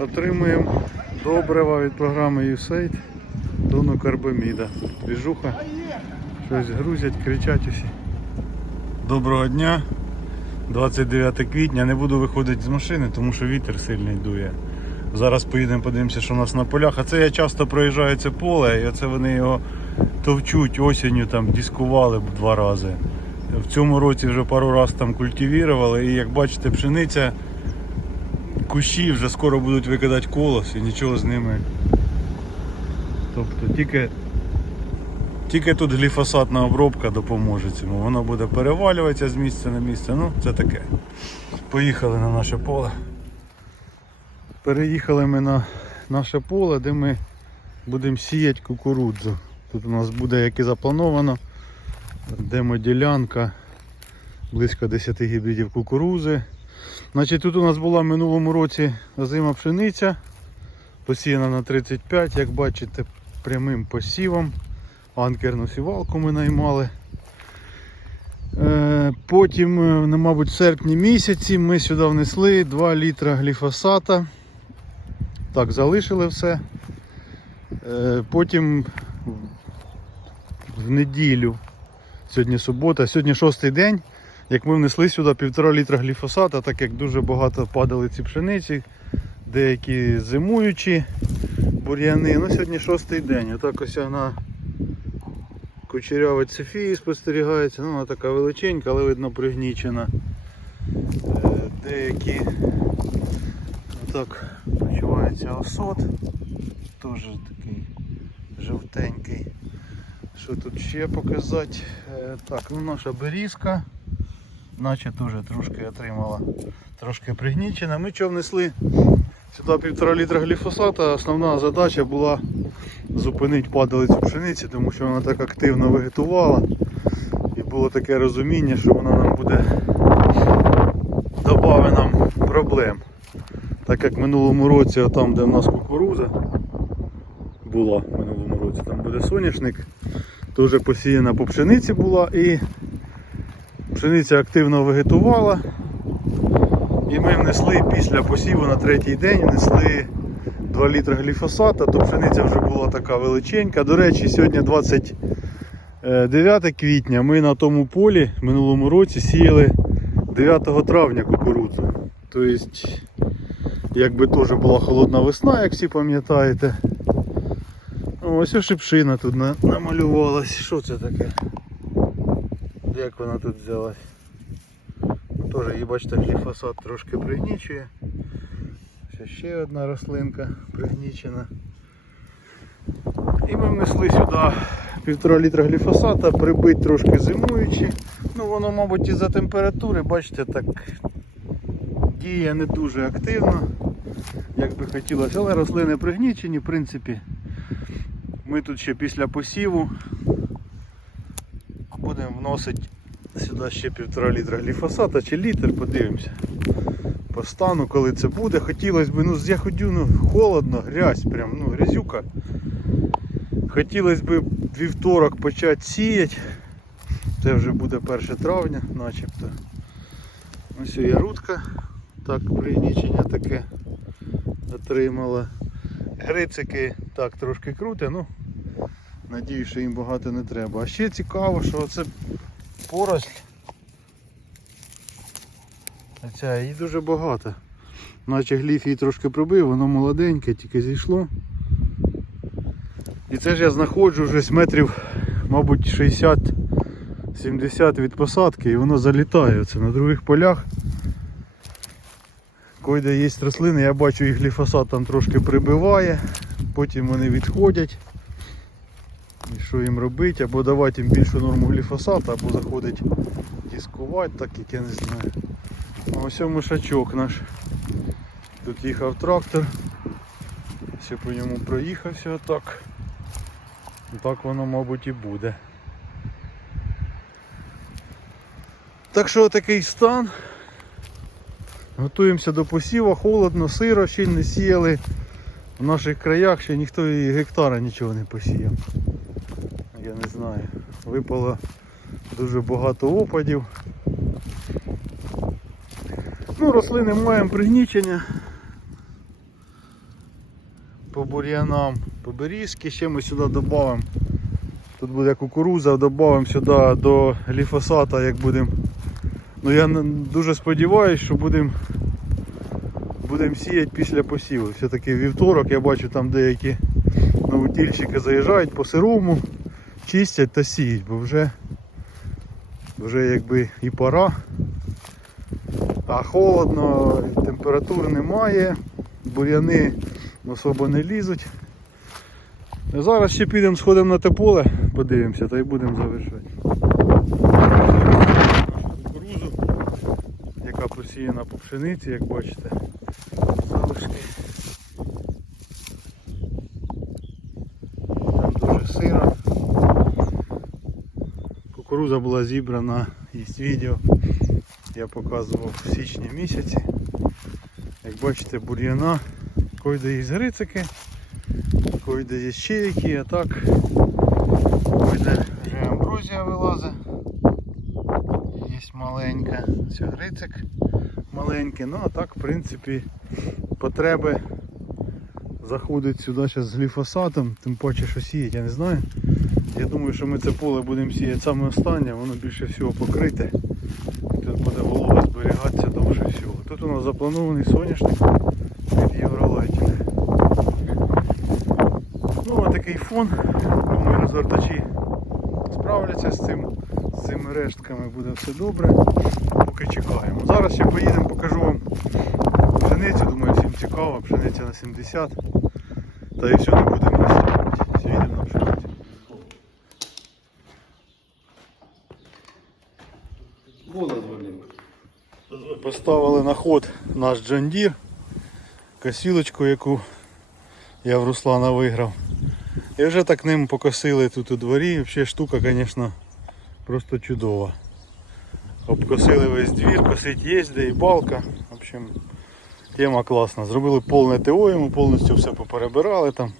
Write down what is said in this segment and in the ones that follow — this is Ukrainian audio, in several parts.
Отримуємо добрива від програми USAID тону карбаміда. Двіжуха. Щось грузять, кричать усі. Доброго дня. 29 квітня. Не буду виходити з машини, тому що вітер сильний дує. Зараз поїдемо, подивимося, що у нас на полях. А це я часто проїжджаю це поле, і оце вони його товчуть осінню, там дискували два рази. В цьому році вже пару разів там культивірували, і як бачите, пшениця, кущі вже скоро будуть викидати колос і нічого з ними. Тобто тільки, тільки тут гліфосатна обробка допоможе цьому. Воно буде перевалюватися з місця на місце. Ну, це таке. Поїхали на наше поле. Переїхали ми на наше поле, де ми будемо сіяти кукурудзу. Тут у нас буде, як і заплановано, демоділянка, близько 10 гібридів кукурузи. Значить, тут у нас була в минулому році озима пшениця, посіяна на 35, як бачите, прямим посівом. Анкерну сівалку ми наймали. Е, Потім, е, мабуть, в серпні місяці ми сюди внесли 2 літра гліфосата. Так, залишили все. Е, Потім в неділю, сьогодні субота, сьогодні шостий день, як ми внесли сюди півтора літра гліфосата, так як дуже багато падали ці пшениці, деякі зимуючі бур'яни. Ну, сьогодні шостий день. Отак ось вона кучерявить цефії спостерігається. Ну, вона така величенька, але видно пригнічена. Е, Деякі так почувається осот. Теж такий жовтенький. Що тут ще показати? Е, Так, ну наша берізка, наче теж трошки отримала, трошки пригнічена. Ми що внесли сюди півтора літра гліфосата. Основна задача була зупинити падалицю пшениці, тому що вона так активно вегетувала. І було таке розуміння, що вона нам буде додавить нам проблем. Так як в минулому році, там де в нас кукуруза була в минулому році, там буде соняшник, теж посіяна по пшениці була і пшениця активно вегетувала. І ми внесли після посіву на третій день внесли 2 літри гліфосата, то пшениця вже була така величенька. До речі, сьогодні 29 квітня ми на тому полі минулому році сіяли 9 травня кукурудзу. Тобто, якби теж була холодна весна, як всі пам'ятаєте. Ось і шипшина тут намалювалась. Що це таке? Як вона тут взялась? Ну, Теж її бачите, гліфосат трошки пригнічує. Ще ще одна рослинка пригнічена. І ми внесли сюди півтора літра гліфосата, прибить трошки зимуючи. Ну воно, мабуть, із-за температури, бачите, так діє не дуже активно, як би хотілося, але рослини пригнічені, в принципі. Ми тут ще після посіву будемо сюди ще півтора літра гліфосата чи літр, подивимося. По стану, коли це буде, хотілося б, ну я ходю, ну холодно, грязь, прям, ну грязюка. Хотілося б вівторок почати сіяти. Це вже буде 1 травня, начебто. Ось і ярудка, так, пригнічення таке отримала. Грицики так трошки круте, ну надію, що їм багато не треба. А ще цікаво, що це поросль. Ця її дуже багато. Наче гліф її трошки пробив, воно молоденьке, тільки зійшло. І це ж я знаходжу вже метрів, мабуть, 60-70 від посадки і воно залітає. Це на других полях. Койде є рослини, я бачу їх гліфосат там трошки прибиває, потім вони відходять. Що їм робити? Або давати їм більшу норму гліфосату, або заходить дискувати, так як я не знаю. А ось мишачок наш. Тут їхав трактор. Все по ньому проїхався отак. Так воно, мабуть, і буде. Так що такий стан. Готуємося до посіву, холодно, сиро, ще не сіяли. В наших краях ще ніхто і гектара нічого не посіяв. Я не знаю. Випало дуже багато опадів. Ну, рослини маємо пригнічення. по бур'янам, по берізки, ще ми сюди додамо. Тут буде кукуруза, додамо сюди до ліфосата, як будемо. Ну я дуже сподіваюся, що будемо будем сіяти після посіву. Все-таки вівторок я бачу там деякі наутільщики заїжджають по сирому, чистять та сіють, бо вже, вже якби і пора. А холодно, температур немає, бур'яни особо не лізуть. Зараз ще підемо сходимо на те поле, подивимося та й будемо завершати. Кукурузу, яка посіяна по пшениці, як бачите. Залишки. Там дуже сиро. Кукуруза була зібрана, є відео. Я показував в січні місяці. Як бачите, бур'яна, койде є грицики, койде є які, а так койде вже амброзія вилазить. Є маленька, це грицик маленький, ну а так в принципі потреби заходить сюди зараз з гліфосатом, тим паче що сіять, я не знаю. Я думаю, що ми це поле будемо сіяти саме останнє, воно більше всього покрите. Тут буде волога зберігатися довше всього. Тут у нас запланований соняшник від Євролайтінг. Ну а такий фон. Думаю, розвертачі справляться з цим, з цими рештками, буде все добре. Поки чекаємо. Зараз ще поїдемо, покажу вам пшеницю, думаю, всім цікаво, пшениця на 70. Та і все не будемо розставити. Все, їдемо на пшеницю. Поставили на ход наш Deere, косілочку, яку я в Руслана виграв. І вже так ним покосили тут у дворі. Взагалі штука, звісно, просто чудова. Обкосили весь двір, косить де і балка. В общем, тема класна. Зробили повне ТО йому, повністю все поперебирали там.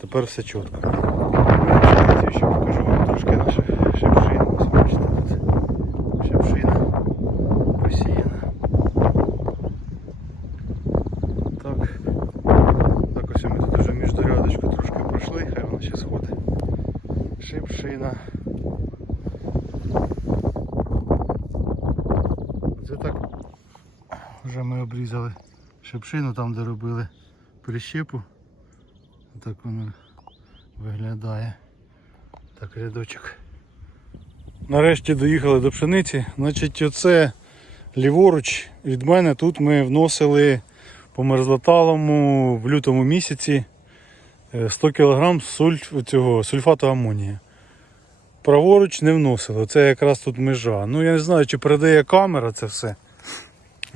Тепер все чітко. Ну, Ще покажу вам трошки нашу шепшину. Ось бачите, тут шепшина посіяна. Так. Так ось ми тут вже міждорядочку трошки пройшли, хай вона ще сходить. Шипшина. Це так. Вже ми обрізали шипшину там, де робили прищепу. Так воно виглядає. Так, рядочок. Нарешті доїхали до пшениці. Значить, оце ліворуч від мене тут ми вносили по мерзлоталому в лютому місяці е, 100 кг сульф, цього, сульфату амонія. Праворуч не вносили. Це якраз тут межа. Ну я не знаю, чи передає камера це все.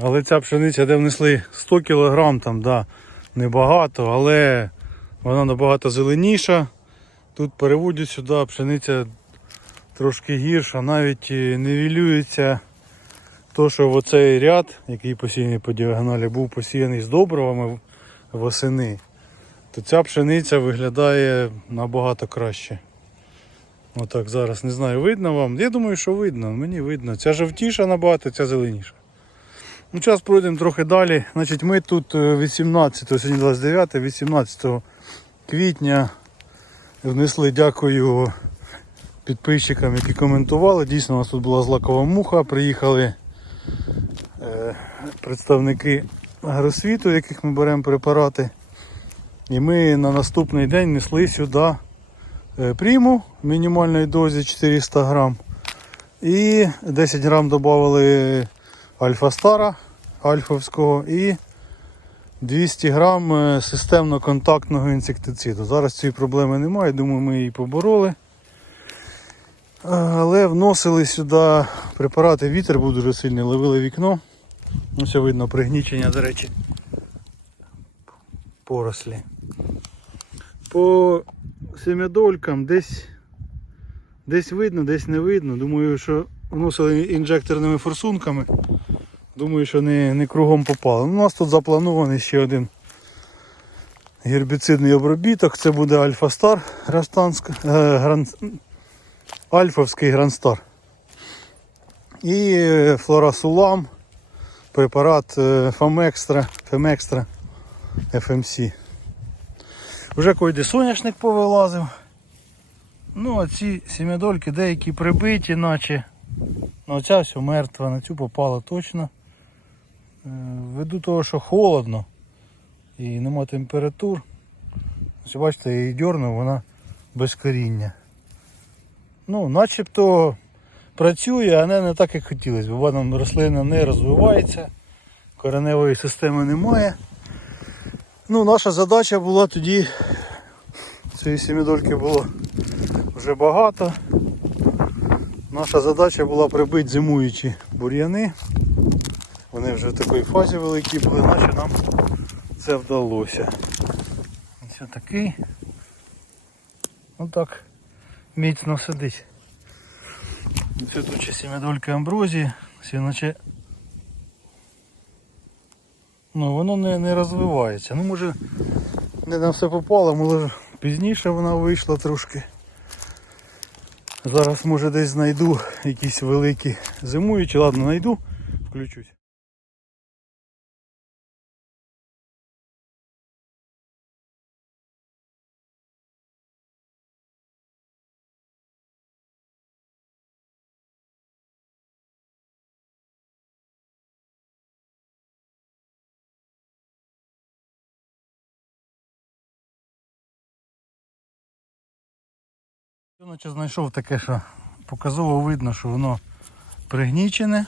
Але ця пшениця, де внесли 100 кг, там, да, небагато, але вона набагато зеленіша. Тут переводять сюди, пшениця трошки гірша, навіть е, нивелюється то, що в оцей ряд, який посіяний по діагоналі, був посіяний з добривами восени, то ця пшениця виглядає набагато краще. Отак зараз не знаю, видно вам. Я думаю, що видно, мені видно. Ця жовтіша набагато, ця зеленіша. Ну, зараз пройдемо трохи далі. Значить, ми тут е, 18, сьогодні 29, 18 квітня внесли, дякую підписчикам, які коментували. Дійсно, у нас тут була злакова муха. Приїхали е, представники агросвіту, яких ми беремо препарати. І ми на наступний день несли сюди е, пріму в мінімальній дозі 400 грам. І 10 грам додали Альфа-Стара альфовського і 200 грам е, системно-контактного інсектициду. Зараз цієї проблеми немає, думаю, ми її побороли. Але вносили сюди препарати, вітер був дуже сильний, ловили вікно. Ось видно пригнічення, до речі, порослі. По семядолькам десь, десь видно, десь не видно. Думаю, що вносили інжекторними форсунками. Думаю, що не, не кругом попало. Ну, У нас тут запланований ще один гербіцидний обробіток. Це буде Альфа Стар е, гран, Альфовський Гранстар. І флорасулам, препарат е, Фамекстра, Фемекстра FMC. Вже койде соняшник повилазив. Ну, а ці сім'ядольки деякі прибиті, наче. Ну, оця все мертва, на цю попала точно. Е, Ввиду того, що холодно і нема температур. Ось бачите, я її дьорнув, вона без коріння. Ну, начебто працює, але не так, як хотілося, бо там рослина не розвивається, кореневої системи немає. Ну, наша задача була тоді, цієї сімідольки було вже багато. Наша задача була прибити зимуючі бур'яни. Вони вже в такій фазі великій були, наче нам це вдалося. Ось такий. Отак міцно сидить. Це тут ще сім'ядолька амброзії, все наче ну, воно не, не розвивається. Ну може не на все попало, може пізніше вона вийшла трошки. Зараз може десь знайду якісь великі зимуючі, ладно, знайду, включусь. Наче знайшов таке, що показово видно, що воно пригнічене,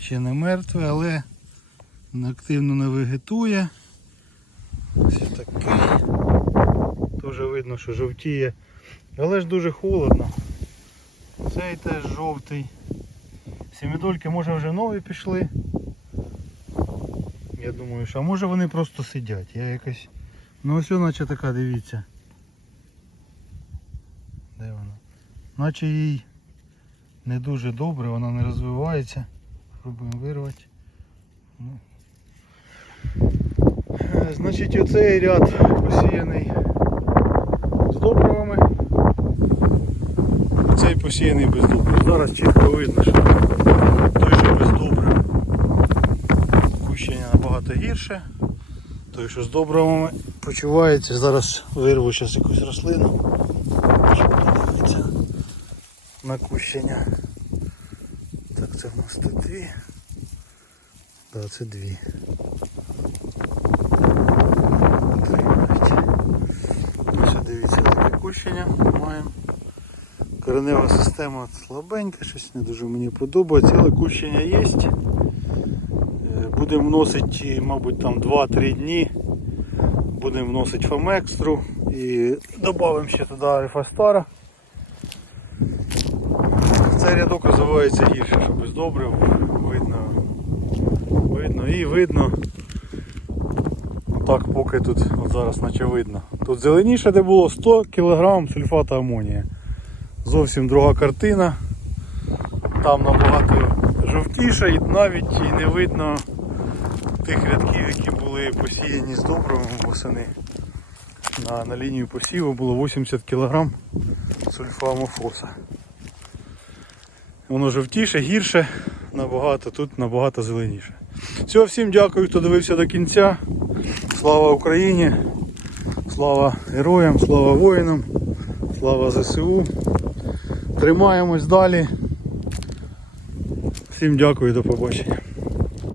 ще не мертве, але активно не вегетує. Ось такий. Теж видно, що жовтіє. Але ж дуже холодно. Цей теж жовтий. Сімідольки може вже нові пішли. Я думаю, що а може вони просто сидять. Я якось... Ну ось наче така, дивіться. Де вона? Наче їй не дуже добре, вона не розвивається. Пробуємо вирвати. Ну. Е, Значить оцей ряд посіяний з добривами. Цей посіяний без добрив. Зараз чітко видно, що той, що без добрив, кущення набагато гірше. Той, що з добривами почувається. Зараз вирву зараз якусь рослину на кущення. Так, це в нас тут дві. Так, це дві. Ось дивіться таке маємо. Коренева система слабенька, щось не дуже мені подобається, але кущення є. Е, Будемо вносити, мабуть, там 2-3 дні. Будемо вносити фамекстру і додамо ще туди рефастара. Цей рядок розвивається гірше, що без добрив. Видно. Видно і видно. Так поки тут от зараз наче видно. Тут зеленіше де було 100 кг сульфату амонія. Зовсім друга картина. Там набагато жовтіше і навіть і не видно тих рядків, які були посіяні з добривом восени. На, на лінію посіву було 80 кг сульфамофоса. Воно жовтіше, гірше, набагато, тут набагато зеленіше. Все, всім дякую, хто дивився до кінця. Слава Україні, слава героям, слава воїнам, слава ЗСУ. Тримаємось далі. Всім дякую, до побачення.